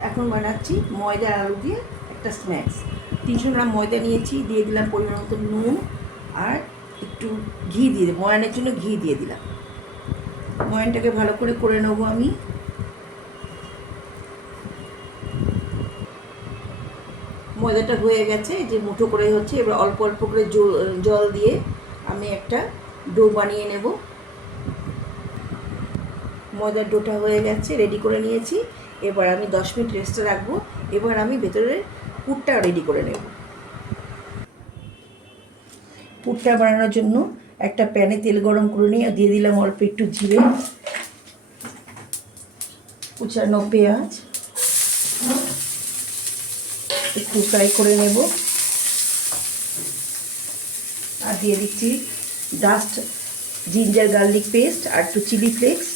এখন বানাচ্ছি ময়দা আর আলু দিয়ে একটা স্ন্যাক্স। 300 গ্রাম ময়দা নিয়েছি, দিয়ে দিলাম পরিমাণ মতো নুন আর একটু ঘি দিয়ে দেবো, ময়ানের জন্য ঘি দিয়ে দিলাম। ময়ানটাকে ভালো করে নেবো আমি। ময়দাটা হয়ে গেছে, যে মুঠো করে হচ্ছে। এবার অল্প অল্প করে জল দিয়ে আমি একটা ডো বানিয়ে নেব। ময়দার ডোটা হয়ে গেছে, রেডি করে নিয়েছি। এবার আমি 10 মিনিট রেস্টে রাখবো। এবার আমি ভেতরে পুরটা রেডি করে নেব। পুরটা বানানোর জন্য একটা প্যানে তেল গরম করে নিয়ে দিয়ে দিলাম অল্প একটু জিরে, কুচানো পেঁয়াজ, একটু ফ্রাই করে নেব। আর দিয়ে দিচ্ছি ডাস্ট জিঞ্জার গার্লিক পেস্ট আর একটু চিলি ফ্লেক্স।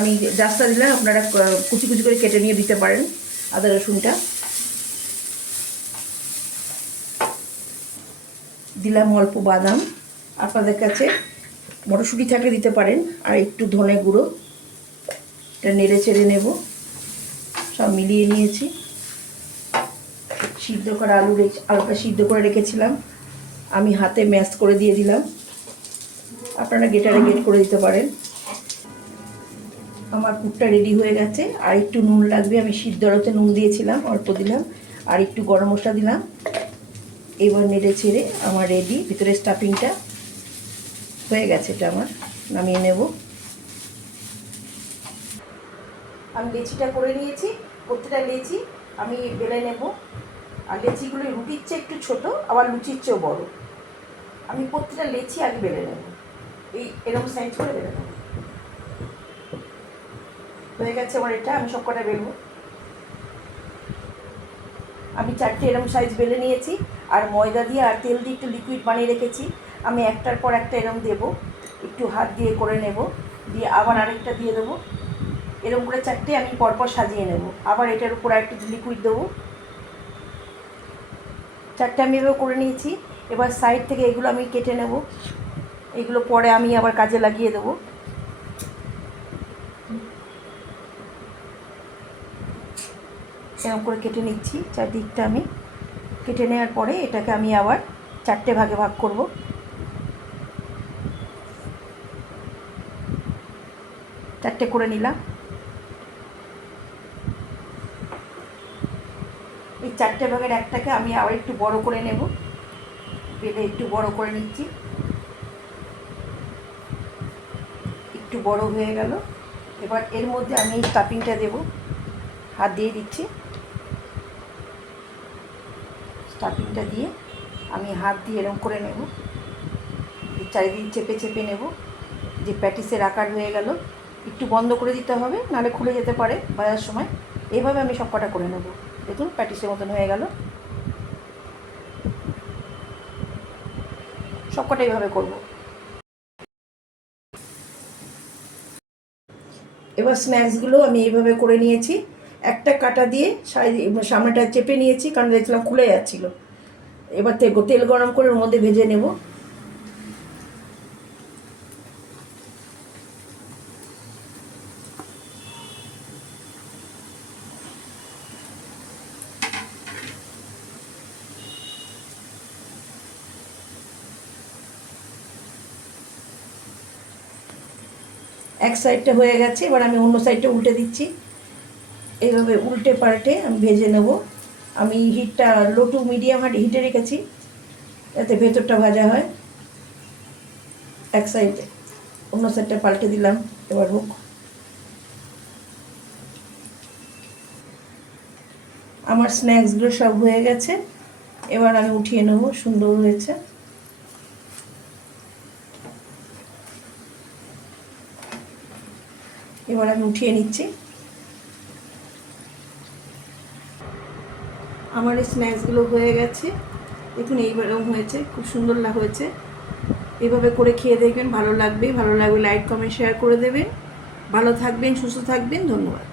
আমি ডাস্টটা দিলাম, আপনারা কুচি কুচি করে কেটে নিয়ে দিতে পারেন আদা রসুনটা। দিলাম অল্প বাদাম, আপনাদের কাছে মটরশুঁটি থাকলে দিতে পারেন, আর একটু ধনে গুঁড়ো। এটা নেড়ে চেড়ে নেব। সব মিলিয়ে নিয়েছি। সিদ্ধ করা আলুটা সিদ্ধ করে রেখেছিলাম, আমি হাতে ম্যাশ করে দিয়ে দিলাম। আপনারা গ্রেটারে গ্রেট করে দিতে পারেন। আমার পুরটা রেডি হয়ে গেছে। আর একটু নুন লাগবে, আমি সিদ্ধ আলুতে নুন দিয়েছিলাম, অল্প দিলাম। আর একটু গরম মশলা দিলাম। এবার নেড়ে ছেড়ে আমার রেডি। ভিতরে স্টাফিংটা হয়ে গেছে, এটা আমার নামিয়ে নেব। আমি লেচিটা করে নিয়েছি। প্রত্যেকটা লেচি আমি বেলে নেব। আর লেচিগুলো রুটির চেয়ে একটু ছোটো, আবার লুচির চেয়েও বড়। আমি প্রত্যেকটা লেচি আগে বেলে নেব, এরকম সাইজ করে বেলে নেব। হয়ে গেছে আমার এটা, আমি সব কটা বেলবো। আমি 4টে এরকম সাইজ বেলে নিয়েছি। আর ময়দা দিয়ে আর তেল দিয়ে একটু লিকুইড বানিয়ে রেখেছি। আমি একটার পর একটা এরকম দেবো, একটু হাত দিয়ে করে নেব, দিয়ে আবার আরেকটা দিয়ে দেবো। এরকম করে 4টে আমি পরপর সাজিয়ে নেব। আবার এটার উপর আরেকটু লিকুইড দেবো। 4টে আমি এভাবে করে নিয়েছি। এবার সাইড থেকে এগুলো আমি কেটে নেব। এগুলো পরে আমি আবার কাজে লাগিয়ে দেবো। এরকম করে কেটে নিচ্ছি। চারদিকটা আমি কেটে নেওয়ার পরে এটাকে আমি আবার 4টে ভাগে ভাগ করব। চারটে করে নিলাম। এই 4টে ভাগের একটাকে আমি আবার একটু বড় করে নেব। বেলে একটু বড় করে নিচ্ছি। একটু বড় হয়ে গেল। এবার এর মধ্যে আমি এই স্টাফিংটা দেব। হাত দিয়ে দিচ্ছি। স্টাফিংটা দিয়ে আমি হাত দিয়ে এরকম করে নেব। চারিদিক চেপে চেপে নেব। যে প্যাটিসের আকার হয়ে গেল। একটু বন্ধ করে দিতে হবে, নাহলে খুলে যেতে পারে ভাজার সময়। এইভাবে আমি সব কটা করে নেব। দেখুন প্যাটিসের মতন হয়ে গেল। সব কটা এইভাবে করব। এবার স্ন্যাক্সগুলো আমি এইভাবে করে নিয়েছি। একটা কাটা দিয়ে সামনেটা চেপে নিয়েছি, কারণ দেখছিলাম খুলে যাচ্ছিলো। এবার তেল গরম করে ওর মধ্যে ভেজে নেব। এক সাইডটা হয়ে গেছে, এবার আমি অন্য সাইডটা উল্টে দিচ্ছি। এইভাবে উল্টে পাল্টে আমি ভেজে নেব। আমি হিটটা লো টু মিডিয়াম হিটে রেখেছি, যাতে ভেতরটা ভাজা হয়। এক সাইড, অন্য সাইডটা পাল্টে দিলাম। এবার হোক। আমার স্ন্যাক্সগুলো সব হয়ে গেছে। এবার আমি উঠিয়ে নেব। সুন্দর হয়েছে। এবার আমি উঠিয়ে নিচ্ছি। আমার এই স্ন্যাক্সগুলো হয়ে গেছে। দেখুন এইরকম হয়েছে, খুব সুন্দর হয়েছে। এভাবে করে খেয়ে দেখবেন, ভালো লাগবে। ভালো লাগবে লাইক কমেন্ট শেয়ার করে দেবেন। ভালো থাকবেন, সুস্থ থাকবেন। ধন্যবাদ।